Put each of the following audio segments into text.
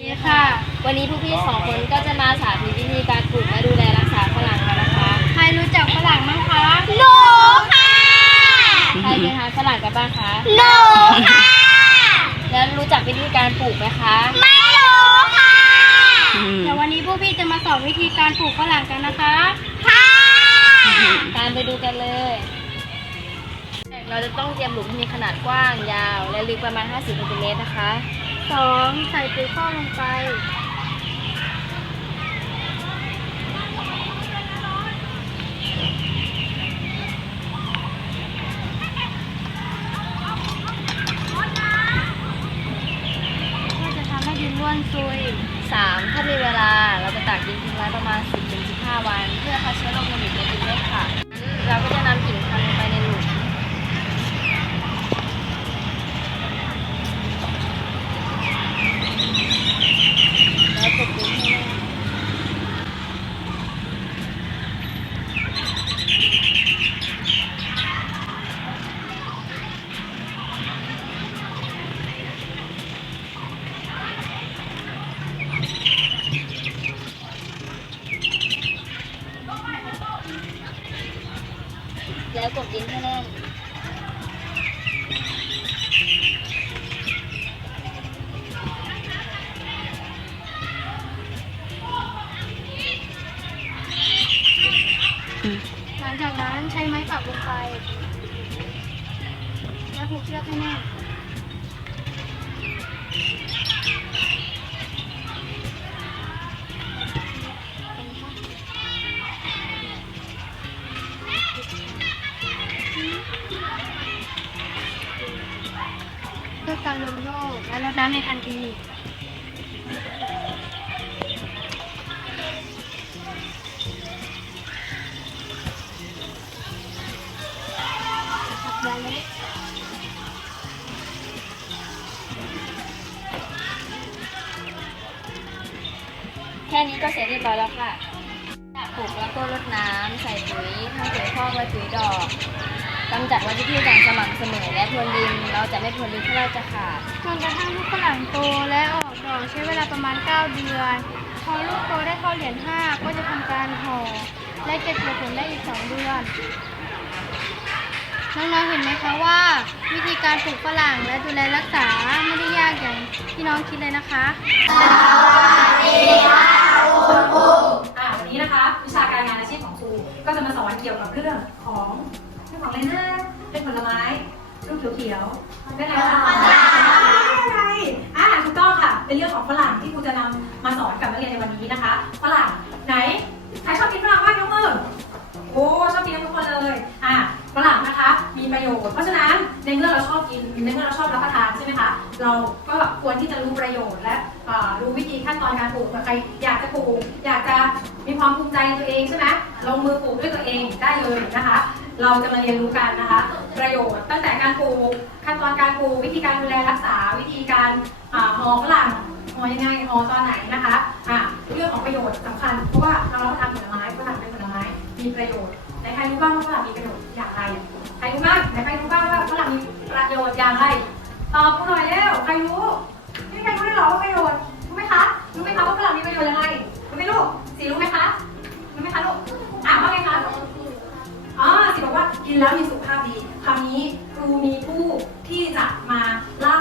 นี่ค่ะวันนี้พวกพี่สองคนก็จะมาสาธิตวิธีการปลูกและดูแลรักษาฝรั่งกันนะคะ ใครรู้จักฝรั่งมั้งคะ หนูค่ะ ใครเคยทานฝรั่งกันบ้างคะ หนูค่ะ แล้วรู้จักวิธีการปลูกไหมคะ ไม่รู้ค่ะเดี๋ยววันนี้พวกพี่จะมาสอนวิธีการปลูกฝรั่งกันนะคะ ค่ะ ตามไปดูกันเลย เราจะต้องเตรียมหลุมที่มีขนาดกว้างยาว และลึกประมาณ 50เซนติเมตรนะคะสองใส่ปุ๋ยข้อกลงไปำในทันทีแค่นี้ก็เสร็จเรียบร้อยแล้วค่ะปลูกแล้วก็รดน้ำใส่ปุ๋ยทำปุ๋ยคอกและปุ๋ยดอก กำจัดวัชพืชอย่างสม่ำเสมอและพรวนดิน เราจะไม่พรวนดินที่เราจะขาด จนกระทั่งลูกฝรั่งโตและออกดอกใช้เวลาประมาณ 9 เดือน พอลูกโตได้เข้าเหรียญ5ก็จะทำการห่อและเก็บเกี่ยวผลได้อีก 2 เดือน น้องๆเห็นไหมคะว่า วิธีการปลูกฝรั่งและดูแลรักษาไม่ได้ยากอย่างที่น้องคิดเลยนะคะ อ่าวันนี้นะคะ วิชาการงานอาชีพของครูก็จะมาสอนเกี่ยวกับเรื่อง ของเรื่องของอะไรนะเป็นผลไม้ลูกเขียวๆเป็นอะไรคะอะไรอ่าถูกต้องค่ะ เป็นเรื่องของฝรั่งที่ครูจะนำมาสอนกับนักเรียนในวันนี้นะคะ ฝรั่งไหนใครชอบกินฝรั่งบ้างยกมือโอ้ชอบกินกันทุกคนเลย อ่าฝรั่งนะคะ มีประโยชน์ เพราะฉะนั้นในเมื่อเราชอบกินในเมื่อเราชอบรับประทานใช่ไหมคะ เราก็ควรที่จะรู้ประโยชน์และอ่ารู้วิธีขั้นตอนการปลูกใครอยากจะปลูก อยากจะมีความภูมิใจในตัวเองใช่ไหมลงมือปลูกด้วยตัวเองได้เลยนะคะ เราจะมาเรียนรู้กันนะคะ ประโยชน์ตั้งแต่การปลูกขั้นตอนการปลูกวิธีการดูแลรักษา วิธีการห่อฝรั่งห่อยังไงห่อตอนไหนนะคะอ่าเรื่องของประโยชน์สำคัญเพราะว่าเรารับประทานผลไม้ฝรั่งเป็นผลไม้มีประโยชน์ไหนใครรู้บ้างว่าฝรั่งมีประโยชน์อย่างไรใครรู้บ้างไหนใครรู้บ้างว่าฝรั่งมีประโยชน์อย่างไรตอบกูหน่อยเร็วใครรู้ไม่ใครรู้เลยเหรอว่าประโยชน์รู้ไหมคะรู้ไหมคะว่าฝรั่งมีประโยชน์ยังไงรู้ไหมลูกสีรู้ไหมคะ นแล้วมีสุขภาพดีคราวนี้ครูมีผู้ที่จะมาเล่า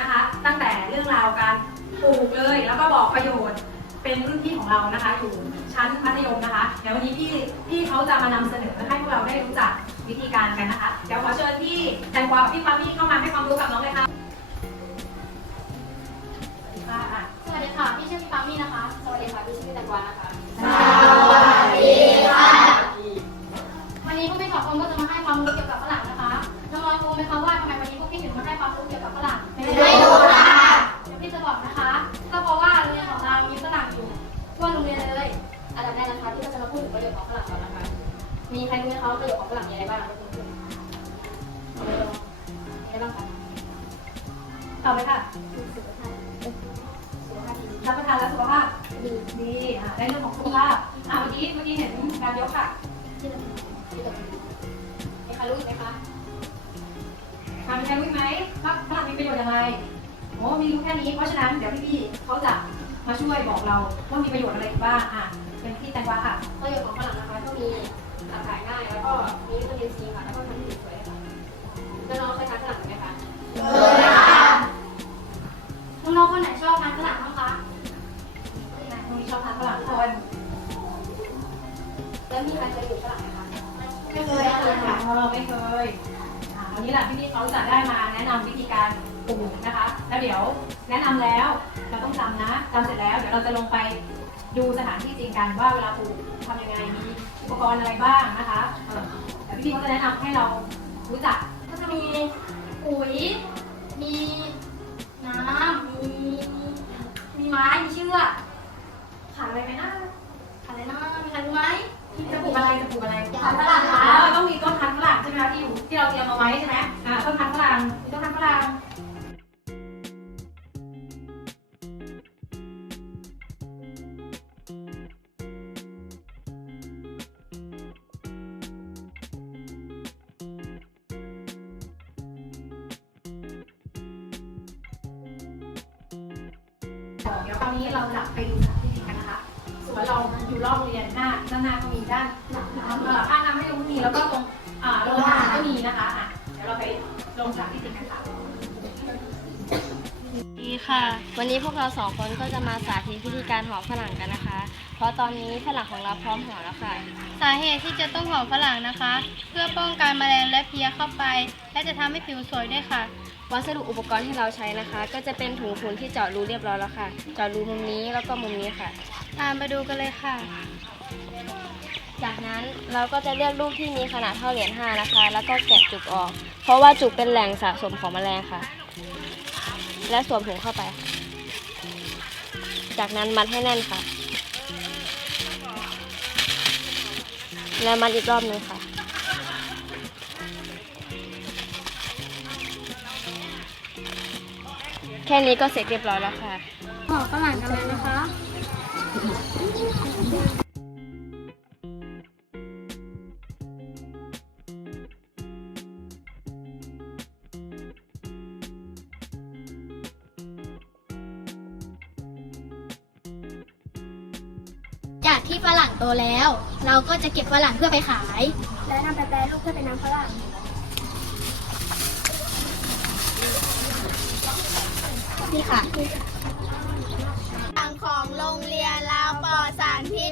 นะคะ ตั้งแต่เรื่องราวการปลูกเลย แล้วก็บอกประโยชน์เป็นรุ่นพี่ของเรานะคะ อยู่ชั้นมัธยมนะคะ เดี๋ยววันนี้พี่พี่เขาจะมานำเสนอให้พวกเราได้รู้จักวิธีการกันนะคะ เดี๋ยวขอเชิญพี่แตงกวาพี่ปามี่เข้ามาให้ความรู้กับน้องเลยค่ะสวัสดีค่ะอะสวัสดีค่ะพี่ชื่อพี่ปามี่นะคะ สวัสดีค่ะพี่ชื่อแตงกวานะคะ ตอบเลยค่ะรับประทานแล้วสุขภาพดีดีอะได้เรื่องของสุขภาพอะเมื่อกี้เมื่อกี้เห็นการยกค่ะที่ตรงนี้ที่ตรงนี้มีใครรู้อีกไหมคะอะมีใครรู้อีกไหมว่าฝรั่งมีประโยชน์อย่างไรโอ้มีรู้แค่นี้ เพราะฉะนั้นเดี๋ยวพี่ๆเขาจะมาช่วยบอกเราว่ามีประโยชน์อะไรบ้างอะเป็นพี่แตงกวาค่ะประโยชน์ของฝรั่งนะคะก็มี ดูสถานที่จริงกันว่าเวลาปลูกทำยังไงมีอุปกรณ์อะไรบ้างนะคะเออแต่พี่ๆเขาจะแนะนำให้เรารู้จักก็จะมีปุ๋ย มีน้ำมีมีไม้ มีเชือกขาดอะไรไหมนะอะไรนะมีใครรู้ไหมจะปลูกอะไรจะปลูกอะไรทานฝรั่งค่ะอ๋อต้องมีต้นพันธุ์ฝรั่งใช่ไหมคะที่อยู่ที่เราเตรียมเอาไว้ใช่ไหมอ่าต้นพันธุ์ฝรั่งมีต้นพันธุ์ฝรั่ง เดี๋ยวคราวนี้เราจะไปดูสถานที่จริงกันนะคะสวนเราอยู่รอบเรียนหน้าด้านหน้าก็มีด้านหลังน้ำเอ่อข้างน้ำไม่รู้มีแล้วก็ตรงอ่าโรงอาหารก็มีนะคะอะเดี๋ยวเราไปลงสถานที่จริงกันค่ะ ดีค่ะ วันนี้พวกเราสองคนก็จะมาสาธิตวิธีการห่อฝรั่งกันนะคะ เพราะตอนนี้ฝรั่งของเราพร้อมห่อแล้วค่ะ สาเหตุที่จะต้องห่อฝรั่งนะคะ เพื่อป้องกันแมลงและเพลี้ยเข้าไป และจะทำให้ผิวสวยด้วยค่ะ วัสดุอุปกรณ์ที่เราใช้นะคะ ก็จะเป็นถุงฝุ่นที่เจาะรูเรียบร้อยแล้วค่ะ เจาะรูมุมนี้แล้วก็มุมนี้ค่ะ ตามไปดูกันเลยค่ะ จากนั้นเราก็จะเลือกลูกที่มีขนาดเท่าเหรียญ5นะคะ แล้วก็แกะจุกออก เพราะว่าจุกเป็นแหล่งสะสมของแมลงค่ะ และสวมถุงเข้าไป จากนั้นมัดให้แน่นค่ะ แล้วมัดอีกรอบหนึงค่ะ แค่นี้ก็เสร็จเรียบร้อยแล้วค่ะห่อฝรั่งกันเลยนะคะจากที่ฝรั่งโตแล้ว เราก็จะเก็บฝรั่งเพื่อไปขาย และนำไปแปรรูปเพื่อเป็นน้ำฝรั่ง นี่ค่ะ ของโรงเรียนเราปลอดสารพิษ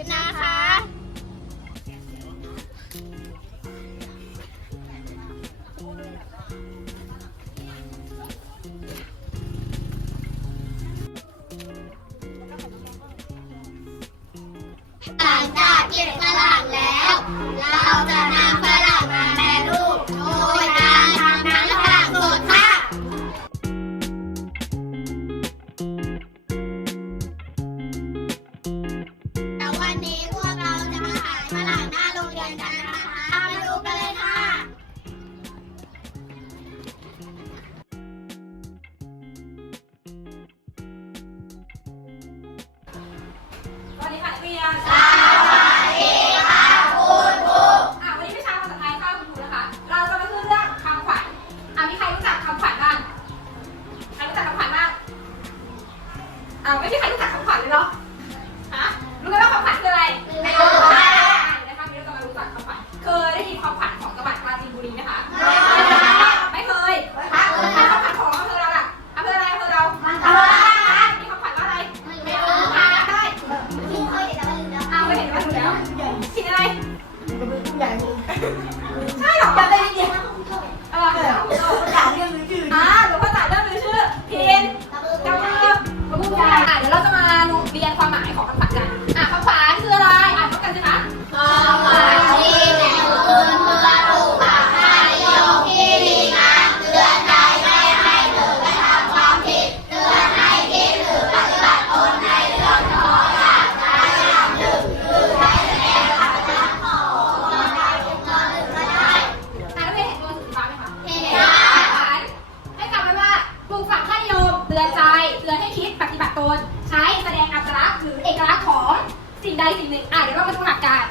Santa. ไดสิ่งหนึ่งอะเดี๋ยวเรามาสนหลักการ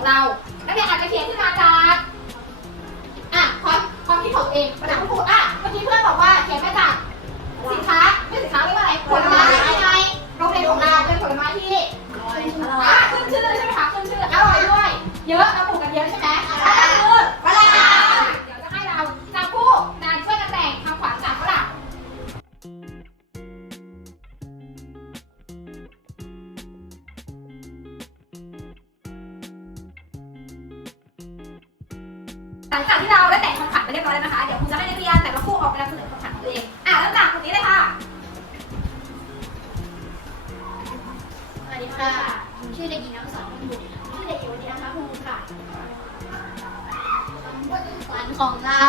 ของเรา นักเรียนอาจจะเขียนขึ้นมาจากอะความความคิดของตัวเองมาจากคุณครูอะเมื่อกี้เพื่อนบอกว่าเขียนมาจากสินค้าไม่สินค้าเรียกว่าอะไรผลไม้ไงโรงเรียนของเราเป็นผลไม้ที่อะขึ้นชื่อใช่ไหมคะขึ้นชื่ออร่อยด้วย เยอะเราปลูกกันเยอะใช่ไหม หลังจากที่เราได้แต่งคำขวัญไปเรียบร้อยแล้วนะคะ เดี๋ยวครูจะให้นักเรียนแต่ละคู่ออกไปนำเสนอคำขวัญของตัวเอง อะเริ่มจากคนนี้เลยค่ะ สวัสดีค่ะผมชื่อเด็กหญิงน้ำสองคุณบุตรชื่อเด็กหญิงวันนี้นะคะคุณบุตรค่ะขวัญของเรา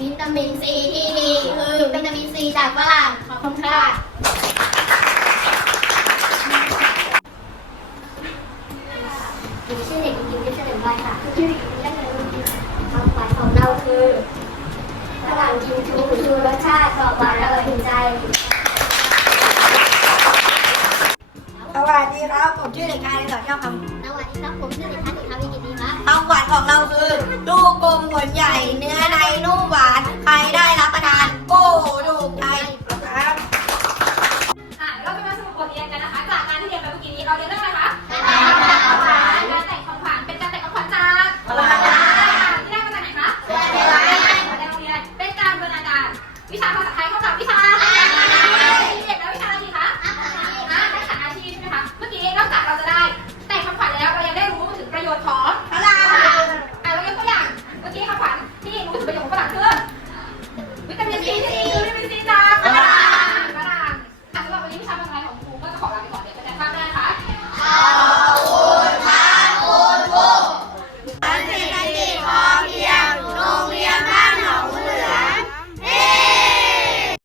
วิตามินซีที่ดีคือวิตามินซีจากฝรั่งขอบคุณค่ะผมชื่อเด็กหญิงวิเศษบอยค่ะชื่อเด็กหญิง วิเศษบอยคำขวัญของเราคือฝรั่งกินชูชูรสชาติกรอบหวานอร่อยถึงใจ สวัสดีครับ ผมชื่อเด็กชายสอนเจ้าคสวัสดีครับผมชื่อเด็กชายสุทาวิกิตดีครับำคำขวัญของเราคือลูกกลมผลใหญ่ เนื้อในนุ่มหวาน ใครได้รับประทาน โอ้ถูกใจครับ อะเดี๋ยวเราจะมาสรุปบทเรียนกันนะคะ จากการที่เรียนไปเมื่อกี้นี้เราเรียนเรื่องอะไร